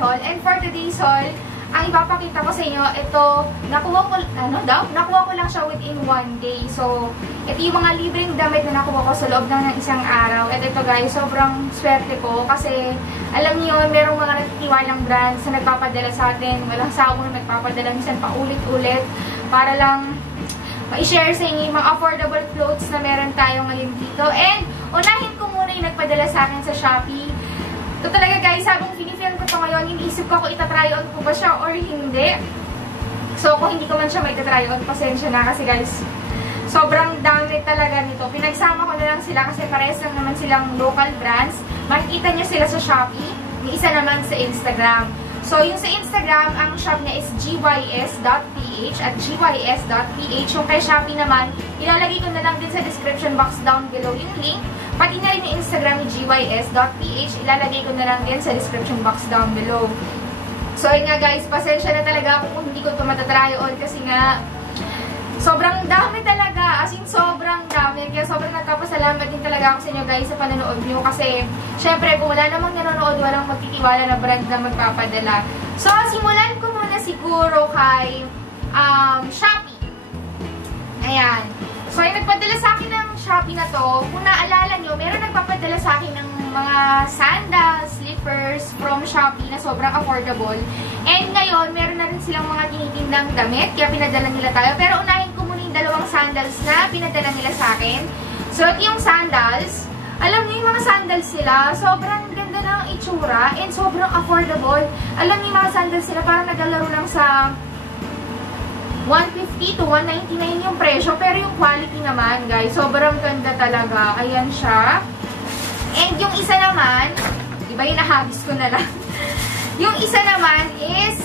haul. And for today's haul, ang ipapakita ko sa inyo, ito, nakuha ko lang siya within 1 day. So, ito yung mga libreng damit na nakuha ko sa loob ng isang araw. At ito guys, sobrang swerte ko kasi, alam niyo, merong mga nagtitiwalang brands na nagpapadala sa atin. Walang sawang nagpapadala, minsan paulit-ulit, para lang ma-share sa inyo yung mga affordable clothes na meron tayo ngayon dito. And, unahin ko muna yung nagpadala sa akin sa Shopee. Ito talaga guys, habang pinifilm ko ito ngayon, iniisip ko kung itatry on ko ba siya or hindi. So, kung hindi ko man siya may itatry on, pasensya na kasi guys, sobrang dami talaga nito. Pinagsama ko na lang sila kasi parehas lang naman silang local brands. Makikita nyo sila sa Shopee, may isa naman sa Instagram. So, yung sa Instagram, ang shop niya is gys.ph at gys.ph. Yung kay Shopee naman, ilalagay ko na lang din sa description box down below yung link. Pati na rin yung Instagram ni gys.ph, ilalagay ko na lang din sa description box down below. So, yun nga guys, pasensya na talaga ako kung hindi ko ito matatry on kasi nga, sobrang dami talaga. As in, sobrang dami. Kaya sobrang nagpapasalamat din talaga ako sa inyo guys sa panonood nyo. Kasi, syempre, kung wala namang nanonood, walang magtitiwala na brand na magpapadala. So, simulan ko muna siguro kay Shopee. Ayan. So, yung nagpadala sa akin ng Shopee na to, kung naalala nyo, meron nagpapadala sa akin ng mga sandals, slippers from Shopee na sobrang affordable. And ngayon, meron na rin silang mga tinitindang damit, kaya pinadala nila tayo. Pero unahin ko muna yung dalawang sandals na pinadala nila sa akin. So, ito yung sandals. Alam niyo yung mga sandals nila, sobrang ganda ng itsura and sobrang affordable. Alam niyo yung mga sandals nila, parang naglalaro lang sa 150 to 199 yung presyo, pero yung quality naman, guys, sobrang ganda talaga. Ayan siya. And yung isa naman, iba yung nahagis ko na lang. Yung isa naman is,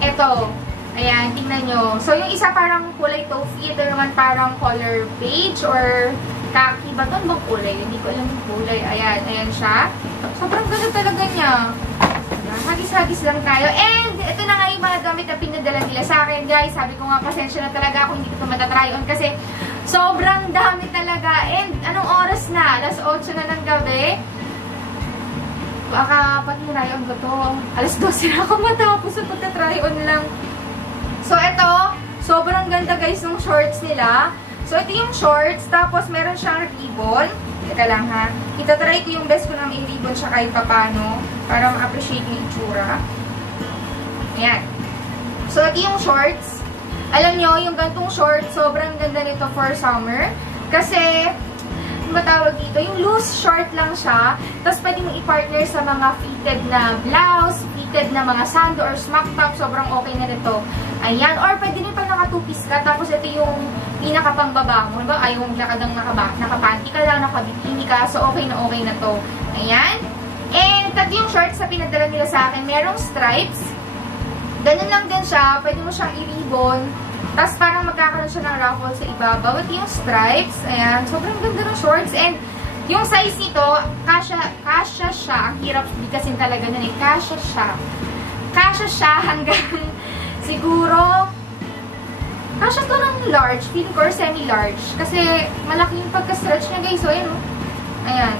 eto. Ayan, tingnan nyo. So, yung isa parang kulay toffee, ito naman parang color beige or khaki. Ba ito? Bang kulay? Hindi ko alam yung kulay. Ayan, ayan siya. Sobrang ganda talaga niya. Hagis-hagis lang tayo. And, ito na nga yung mga gamit na pinadala nila sa akin, guys. Sabi ko nga, pasensya na talaga ako, hindi ko ito matatry on kasi sobrang dami talaga. And, anong oras na? Alas 8 na ng gabi. Baka pati try on ko to. Alas 12 na ako matapos at pagka-try on lang. So, ito, sobrang ganda guys ng shorts nila. So, ito yung shorts. Tapos, meron siyang ribbon. Teka lang ha. Itatry ko yung best ko na may ribbon siya kahit papano para ma-appreciate yung itsura. Ayan. So, ito yung shorts. Alam nyo, yung gantong shorts, sobrang ganda nito for summer. Kasi, ano ba tawag dito? Yung loose short lang siya. Tapos, pwede mong i-partner sa mga fitted na blouse, fitted na mga sando or smock top. Sobrang okay na nito. Ayan. Or, pwede rin pa naka two-piece ka. Tapos, ito yung pinakapangbaba mo. Diba? Ayaw mong lakadang nakapanty ka lang, nakabikini ka. So, okay na to. Ayan. And, ito yung shorts na pinadala nila sa akin. Merong stripes. Ganun lang din siya. Pwede mo siyang i-ribbon. Tapos, parang magkakaroon siya ng ruffle sa ibabaw. At yung stripes. Ayan. Sobrang ganda ng shorts. And, yung size nito, kasya siya. Ang hirap bigkasin talaga nun eh. Kasya siya hanggang siguro kasya to ng large. Feeling ko or semi-large. Kasi, malaki yung pagka-stretch niya guys. So, ayan o. Ayan.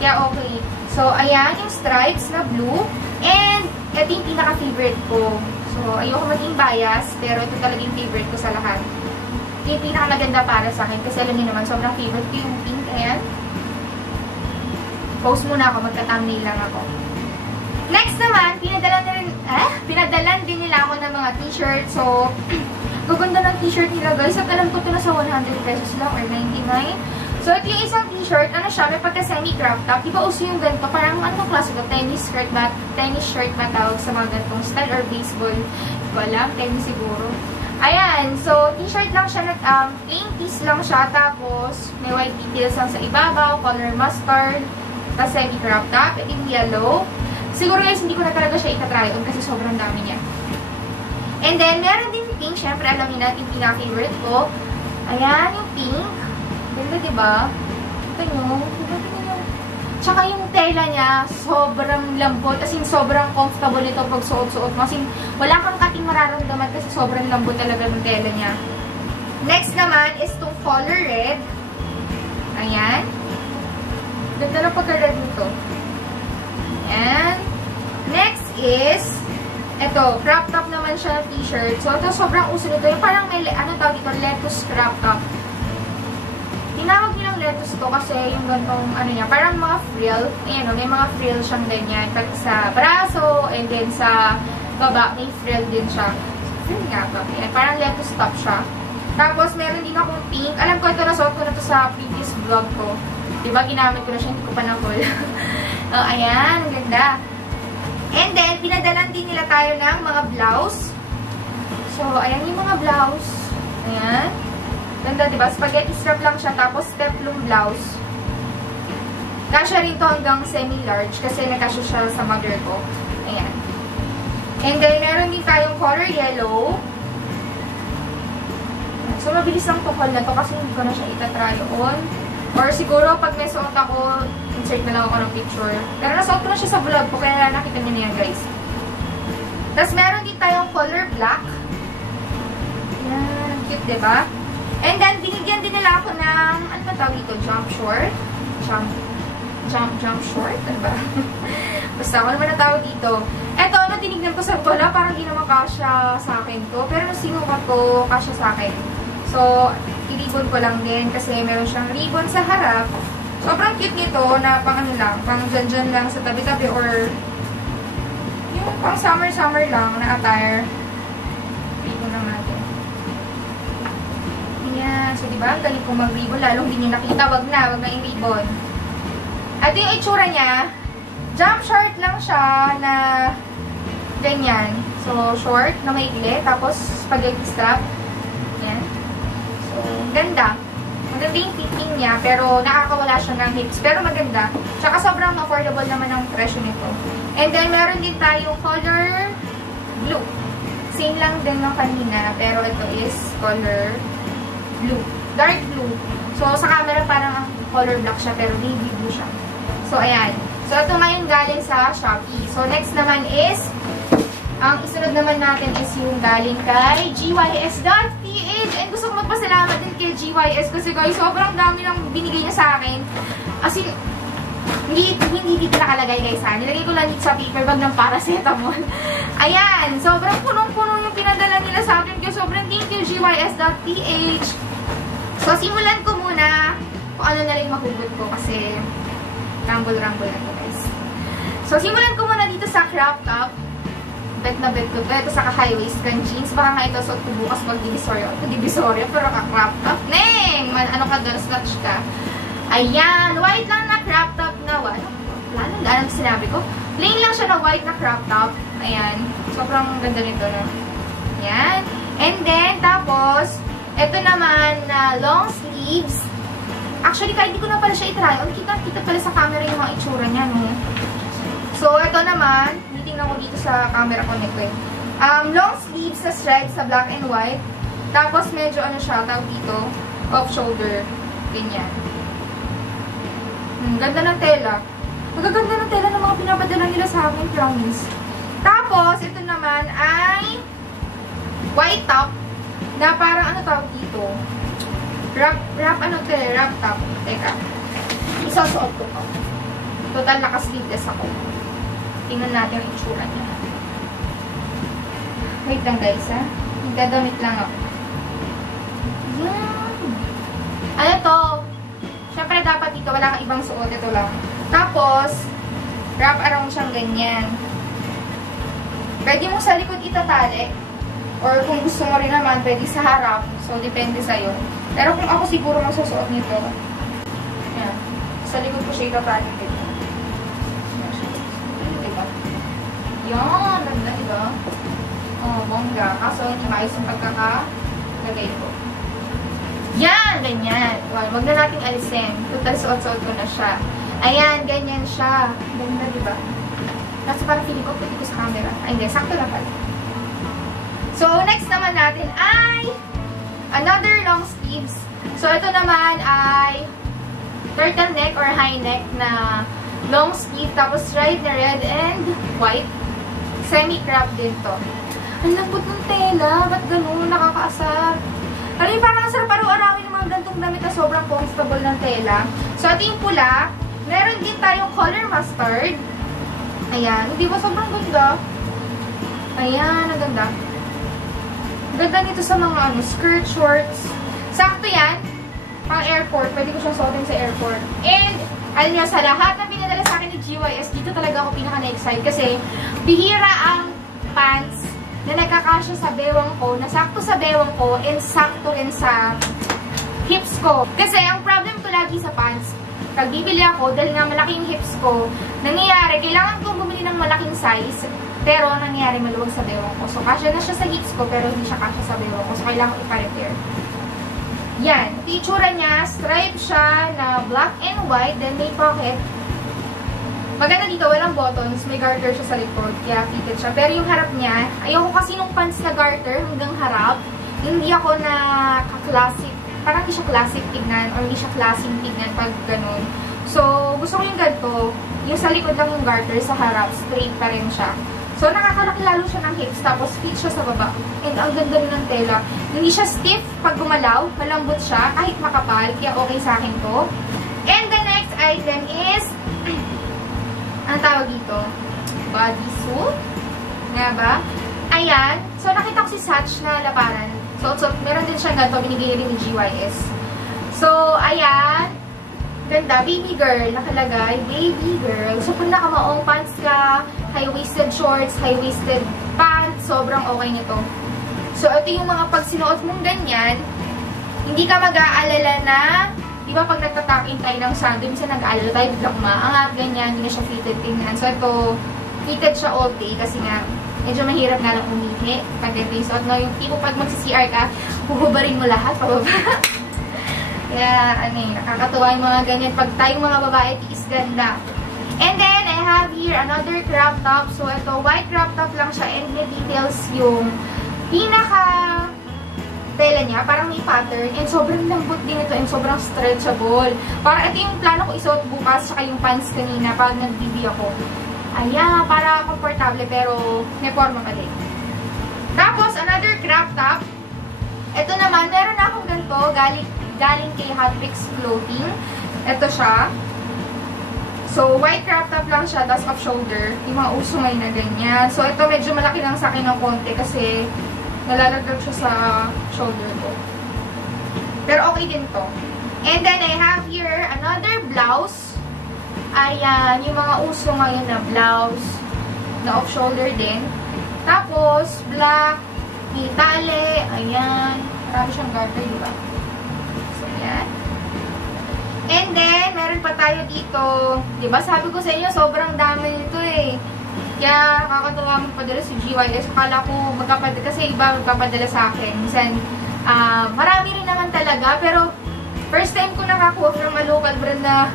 Yeah, okay. So, ayan yung stripes na blue. And, ito yung pinaka-favorite ko. So, ayoko maging bias, pero ito talaga yung favorite ko sa lahat. Ito yung pinaka-maganda para sa akin. Kasi alam niyo naman, sobrang favorite ko yung pink. Ayan. Post muna ako. Magka-thumbnail lang ako. Next naman, pinadalan din nila ako ng mga t-shirt. So, gaganda ng t-shirt nila guys. At alam ko ito na sa 100 pesos lang or 99. So, ito yung isang t-shirt. Ano siya? May pagka-semi-crop top. Diba uso yung ganito? Parang anong klase ko? Tennis shirt ba tawag sa mga ganitong style or baseball? Hindi ko alam. Tennis siguro. Ayan. So, t-shirt lang siya. Plain piece lang siya. Tapos, may white details lang sa ibabaw. Color mustard. Tapos, semi-crop top. Ito yung yellow. Siguro guys, hindi ko na talaga siya itatry on kasi sobrang dami niya. And then, meron din pink. Siyempre, alam niyo natin yung pinaka-favorite ko. Ayan, yung pink. Ganda, diba? Ito nyo. Tsaka yung tela niya, sobrang lambot. As in, sobrang comfortable ito pag suot-suot mo. As in, wala kang kating mararamdaman kasi sobrang lambot talaga ng tela niya. Next naman is itong color red. Ayan. Ganda na pagka-red nito. Ayan. Next is, ito, crop top naman siya na t-shirt. So, ito sobrang uso nito. Yung parang may, ano tawag dito, lettuce crop top. Tinawag nilang lettuce to kasi yung gantong, ano niya, parang mga frill. Ayan o, may mga frill siyang ganyan. Sa braso, and then sa baba, may frill din siya. Frill nga ba? Ayan, parang lettuce top siya. Tapos, meron din akong pink. Alam ko, ito nasuot ko na to sa previous vlog ko. Diba, ginamit ko na siya, hindi ko pa na-haul. Oh, ayan, ang ganda. And then, pinadalan din nila tayo ng mga blouse. So, ayan yung mga blouse. Ayan. Ganda, diba? Spaghetti strap lang siya, tapos peplum blouse. Kasya rin to hanggang semi-large, kasi nakasya siya sa mother ko. Ayan. And then, meron din tayong color yellow. So, mabilis lang to haul na to kasi hindi ko na siya itatry on. Or siguro, pag may suot ako, insert na lang ako ng picture. Pero nasuot ko na siya sa vlog ko, kaya nakita niyo na yan, guys. Tapos, meron din tayong color black. Yan, cute, diba? And then, binigyan din nila ako ng, ano ba tawag ito? Jump short? Jump short? Ano ba? Basta, ako naman natawag dito. Eto, ano, tinignan ko sa wala, parang hindi naman kasya sa akin to. Pero nung sinukat ko, kasya sa akin. So, i-ribbon ko lang din kasi meron siyang ribbon sa harap. Sobrang cute nito na pang ano lang, pang dyan lang sa tabi-tabi or yung pang summer lang na attire. Ribbon lang natin. Ayan. So, diba? Ang galing kong mag-ribbon. Lalong hindi nyo nakita. Wag na yung ribbon. At yung itsura niya, jump short lang siya na ganyan. So, short na maigli. Tapos, spaghetti strap. Ayan. So, ganda. Maganda yung fitting niya, pero nakakawala siya ng hips. Pero maganda. Tsaka sobrang affordable naman ang presyo nito. And then, meron din tayong color blue. Same lang din ng kanina, pero ito is color blue. Dark blue. So, sa camera parang color black siya, pero navy blue siya. So, ayan. So, ito ngayon galing sa Shopee. So, next naman is, ang isunod naman natin is yung galing kay GYS.ph. And gusto ko magpasalamat din kay GYS kasi guys, sobrang dami lang binigay niya sa akin. As in, hindi dito nakalagay guys ha. Nilagay ko lang dito sa paper bag ng paracetamol. Ayan, sobrang punong-puno yung pinadala nila sa akin. Kaya sobrang thank you GYS.ph. So, simulan ko muna kung ano na lang mahugot ko kasi rumble-rumble na to guys. So, simulan ko muna dito sa crop top. Bet na bet ko. Ito sa ka-high-waist kan jeans. Baka nga ito suot ko bukas mag-divisoria. Ito divisoria pero ka-crop top. Neng! Ano ka doon? Snatch ka. Ayan. White lang na crop top na. Anong sinabi ko? Plain lang siya na white na crop top. Ayan. Sobrang ganda nito na. Ayan. And then, tapos, ito naman na long sleeves. Actually, kahit hindi ko na pala siya itry. Kita pala sa camera yung mga itsura niya, no? So, ito naman, titingnan ko dito sa camera ko nito eh. Long sleeves sa stripes sa black and white. Tapos, medyo ano siya, tawag dito, off shoulder. Ganyan. Ganda ng tela. Magaganda ng tela ng mga pinapadala nila sa akin, promise. Tapos, ito naman ay white top na parang ano tawag dito. Wrap top. Teka. Isasuot ko to. Total naka-sleeveless ako. Tingnan natin yung itsura niya. Wait lang guys ha. Magdadamit lang ako. Yan. Ano to? Siyempre dapat dito wala kang ibang suot. Ito lang. Tapos, wrap around siyang ganyan. Pwede mo sa likod itatali. Or kung gusto mo rin naman, pwede sa harap. So, depende sa'yo. Pero kung ako siguro magsusuot nito, yan. Sa likod ko siya itatali. Diba? Yan. Ganda, diba? Oh, bongga. Kaso, hindi maayos yung pagkakalagay ko. Yan! Ganyan. Well, wag na nating alisin. Total suot-suot ko na siya. Ayan, ganyan siya. Ganda, diba? Kasi parang feeling ko, pwede ko sa camera. Ay, hindi. Sakto na pala. So, next naman natin ay another long sleeves. So, ito naman ay turtleneck or high neck na long sleeve. Tapos, striped na red and white. Semi-crop din to. Ang lambot ng tela. Ba't ganun? Nakakaasar. Alam niyo, parang asar araw-arawin ng mga gantong damit na sobrang comfortable ng tela. So, ito yung pula. Meron din tayong color mustard. Ayan. Hindi ba sobrang ganda? Ayan, ang ganda. Ganda nito sa mga ano, skirt, shorts. Sakto yan. Pang airport. Pwede ko siyang suotin sa airport. And, alam niyo, sa lahat na pinadala sa akin ni GYS, dito talaga ako pinaka-na-excite kasi bihira ang pants na nagkakasya sa bewang ko, na sakto sa bewang ko, and sakto rin sa hips ko. Kasi ang problem ko lagi sa pants, pag bibili ako, dahil nga malaking hips ko, nangyayari, kailangan kong bumili ng malaking size, pero nangyayari maluwag sa bewang ko. So, kasya na siya sa hips ko, pero hindi siya kasya sa bewang ko. So, kailangan ko ipa-repair. Yan. Itsura niya, stripe siya na black and white, then may pocket. Maganda dito, walang buttons, may garter siya sa likod, kaya fitted siya. Pero yung harap niya, ayoko kasi nung pants na garter hanggang harap, hindi ako na ka-classic, parang hindi siya classic tignan, or hindi siya classic tignan pag ganun. So, gusto ko yung ganito, yung sa likod lang yung garter, sa harap, straight pa rin siya. So, nakakalaki lalo siya ng hips, tapos fit siya sa baba. And ang ganda rin ng tela. Hindi siya stiff pag gumalaw, malambot siya, kahit makapal, kaya okay sa akin to. And the next item is, ang tawag dito, bodysuit. Nga ba? Ayan. So, nakita ko si Satch na laparan. So, meron din siya ganito, binigay rin ni GYS. So, ayan. Ganda. Baby girl. Nakalagay. Baby girl. So, kung nakamaong pants ka, high-waisted shorts, high-waisted pants, sobrang okay nito. So, ito yung mga pag sinuot mong ganyan, hindi ka mag-aalala na, di ba pag nagtatakin tayo ng sando, minsan nag-aalala tayo, biglang maangat, ganyan, hindi na siya fitted tingnan. So, ito, fitted siya all day kasi nga, medyo mahirap nga lang umihi. Pag ito yung suot, no, yung tipo pag magsi-CR ka, huhubarin mo lahat, pababa. Kaya, ano yung nakakatuwa yung mga ganyan. Pag tayong mga babae, is ganda. And then, I have here another crop top. So, ito, white crop top lang siya and may details yung pinaka tela niya. Parang may pattern. And sobrang lambot din ito and sobrang stretchable. Parang ito yung plano ko isuot bukas saka yung pants kanina pag nag-BB ako. Ayan, para komportable pero may forma pa din. Tapos, another crop top. Ito naman, meron na akong ganito. Galing kay Hot Fix Clothing. Ito siya. So, white crop top lang siya, tapos off-shoulder. Yung mga usumay na ganyan. So, ito medyo malaki lang sa akin ng konti kasi nalalaglag siya sa shoulder ko. Pero okay din to. And then, I have here another blouse. Ayan, yung mga uso ngayon na blouse na off-shoulder din. Tapos, black, may tali, ayan. Marami siyang garter, diba? So, ayan. And then, meron pa tayo dito. Diba, sabi ko sa inyo, sobrang dami nito eh. Kaya, nakakatawa magpadala si GYS. Akala ko magkapadala, kasi iba magkapadala sa akin. Minsan, marami rin naman talaga. Pero, first time ko nakakuha from a local brand na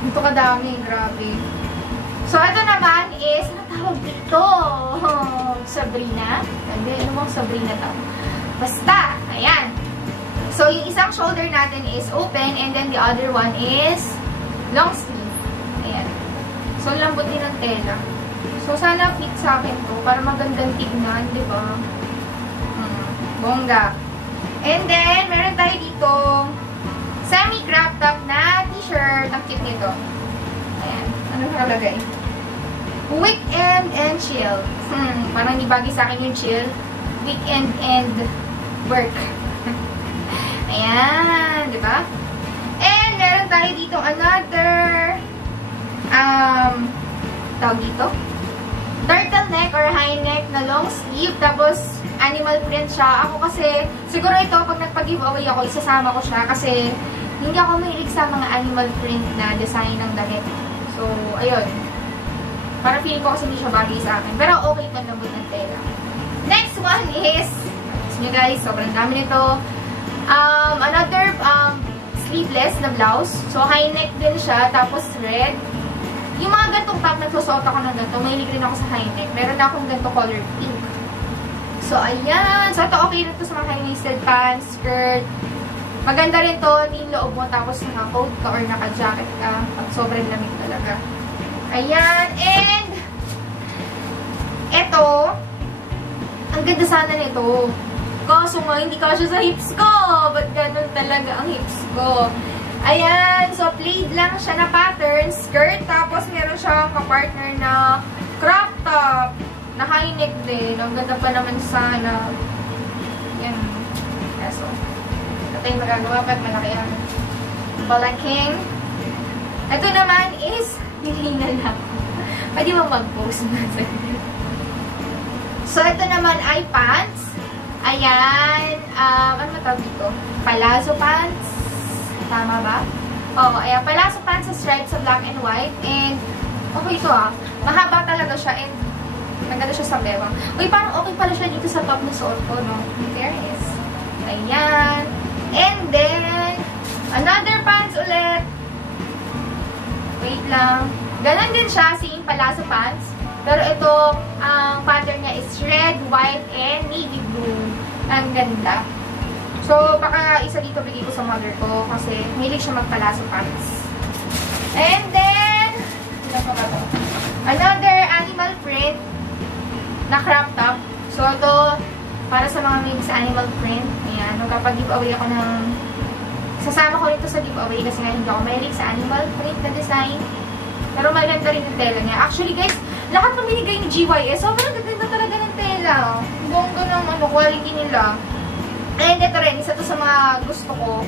ito kadami. Grabe. So, ito naman is, ano tawag dito? Sabrina. Hindi, ano bang Sabrina to? Basta, ayan. So, yung isang shoulder natin is open and then the other one is long sleeve. Ayan. So, lambot din ng tela. So, sana fit sa akin to para magandang tignan, di ba? Bongga. And then, meron tayo dito semi-crop top na t-shirt. Ang cute nito. Ayan. Ano nakalagay? Weekend and chill. Parang hindi bagay sa akin yung chill. Weekend and work. Ayan, di ba? And meron tayo dito another tawag dito? Turtleneck or high neck na long sleeve. Tapos, animal print siya. Ako kasi, siguro ito, pag nagpag-giveaway ako, isasama ko siya kasi hindi ako mahilig sa mga animal print na design ng damit. So, ayun. Parang feeling ko kasi hindi siya bagay sa akin. Pero okay ito, lambot ng tela. Next one is, nyo guys, sobrang dami nito. Another sleeveless na blouse. So, high neck din siya. Tapos, red. Yung mga gantong top, nagsusuot ako ng ganito. Mahilig rin ako sa high neck. Meron na akong ganito color pink. So, ayan. So, ito okay rin to sa mga high-waisted pants, skirt. Maganda rin to. Yung loob mo. Tapos, naka-coat ka or naka-jacket ka. Pag sobrang lamig talaga. Ayan. And, ito, ang ganda sana nito. Kaso nga, hindi kasya sa hips ko. Ba't ganun talaga ang hips ko? Ayan, so plaid lang siya na pattern, skirt, tapos meron siyang kapartner na crop top, na high neck din. Ang ganda pa naman sana. Yan. So, ito yung magagawa pag malaki ang balaking. Ito naman is, hihingal lang. Pwede mo mag-post na sa So, ito naman ay pants. Ayan, ano matawag dito? Palazzo pants. Tama ba? Oo, ayan, palazzo pants sa stripes sa black and white. And, okay ito mahaba talaga siya and maganda siya sa bewang. Uy, parang okay pala siya dito sa top na suot ko, no? In fairness. Ayan. And then, another pants ulit. Wait lang. Ganon din siya, same palazzo pants. Pero ito, ang pattern niya is red, white, and navy blue. Ang ganda. So, baka isa dito bigay ko sa mother ko kasi mahilig siya mag-palazzo pants. And then, another animal print na crop top. So, ito, para sa mga mahilig sa animal print. Ayan, magkapag-giveaway ako ng sasama ko nito sa giveaway kasi nga hindi ako mahilig sa animal print na design. Pero maganda rin yung tela niya. Actually, guys, lahat ng binigay ni GYS, sobrang ganda talaga ng tela. Bongga ng quality nila. And ito rin, isa to sa mga gusto ko.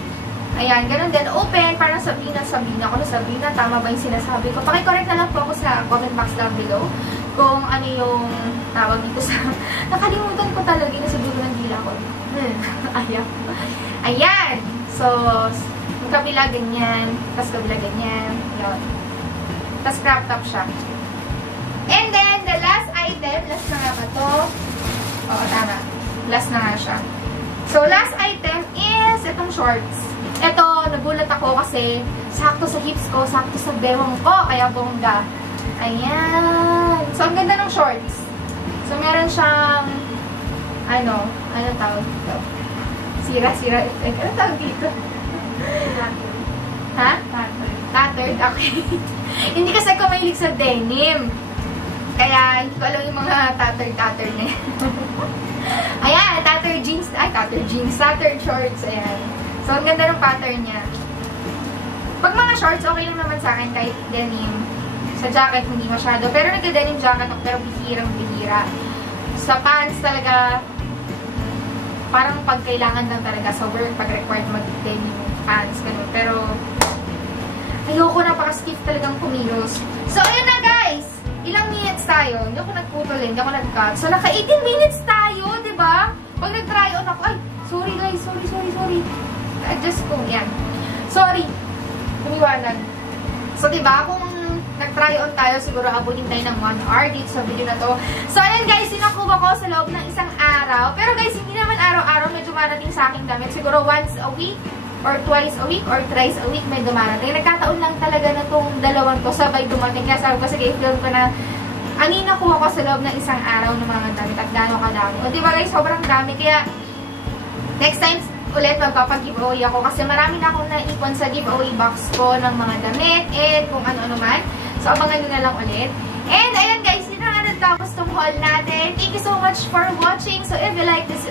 Ayan, ganun din. Open, parang Sabrina. Ako na Sabrina, tama ba yung sinasabi ko? Pakicorrect na lang po ako sa comment box down below kung ano yung tawag dito sa... Nakalimutan ko talaga yung nasa dulo ng dila ko. Ayan. Ayan. So, yung kabila ganyan, tapos kabila ganyan. Yun. Tapos crop top siya. And then, the last item, last na nga ba to? Oo, tama. Last na nga siya. So, last item is itong shorts. Ito, nagulat ako kasi sakto sa hips ko, sakto sa bewang ko, kaya bongga. Ayan. So, ang ganda ng shorts. So, meron siyang, ano tawag dito? Sira effect. Ano tawag dito? Ha? Tattered. Okay. Hindi kasi ako mahilig sa denim. Kaya, hindi ko alam yung mga tattered na yan. Ayan, tattered jeans. Ay, tattered shorts. Ayan. So, ang ganda ng pattern niya. Pag mga shorts, okay lang naman sa akin kahit denim. Sa jacket, hindi masyado. Pero nagda-denim jacket ako, pero bihirang-bihira. Sa pants talaga, parang pag kailangan lang talaga sa work, pag required mag-denim pants, ganun. Pero, ayoko, napaka-stiff talagang kumilos. So, ayun na guys! Ilang minutes tayo? Hindi ako nagputol hindi ako nag-cut. So, naka 18 minutes tayo, diba? Pag nag-try on ako, ay, sorry guys, sorry. Adjust ko, yan. Sorry. Tumiwanag. So, diba, kung nag-try on tayo, siguro abutin tayo ng 1 hour dito sa video na to. So, ayan guys, sinakuha ko sa loob ng isang araw. Pero guys, hindi naman araw-araw medyo marating sa aking damit. Siguro once a week, or twice a week, or thrice a week may dumarating. Nagkataon lang talaga na itong dalawang to sabay dumating. Kaya sabi ko, sige, i-film ko na anin nakuha ko sa loob ng isang araw ng mga damit at gano'ng kadami. O diba guys, sobrang dami. Kaya, next time ulit magpapag-giveaway ako kasi marami na akong naipon sa giveaway box ko ng mga damit and kung ano-ano man. So, abangan nyo na lang ulit. And, ayan guys, yun na nga natapos itong haul natin. Thank you so much for watching. So, if you like this,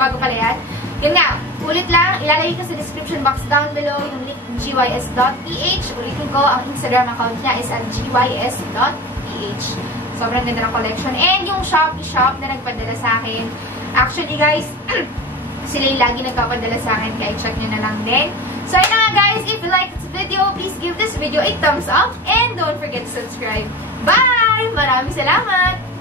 bago pala yan. Yun nga, ulit lang, ilalagay ko sa description box down below yung link gys.ph. Ulitin ko, ang Instagram account niya is at gys.ph. Sobrang ganda ng collection. And yung Shopee shop na nagpadala sa akin, actually guys, sila yung lagi nagpapadala sa akin, kaya check nyo na lang din. So yun na nga guys, if you like this video, please give this video a thumbs up and don't forget to subscribe. Bye! Maraming salamat!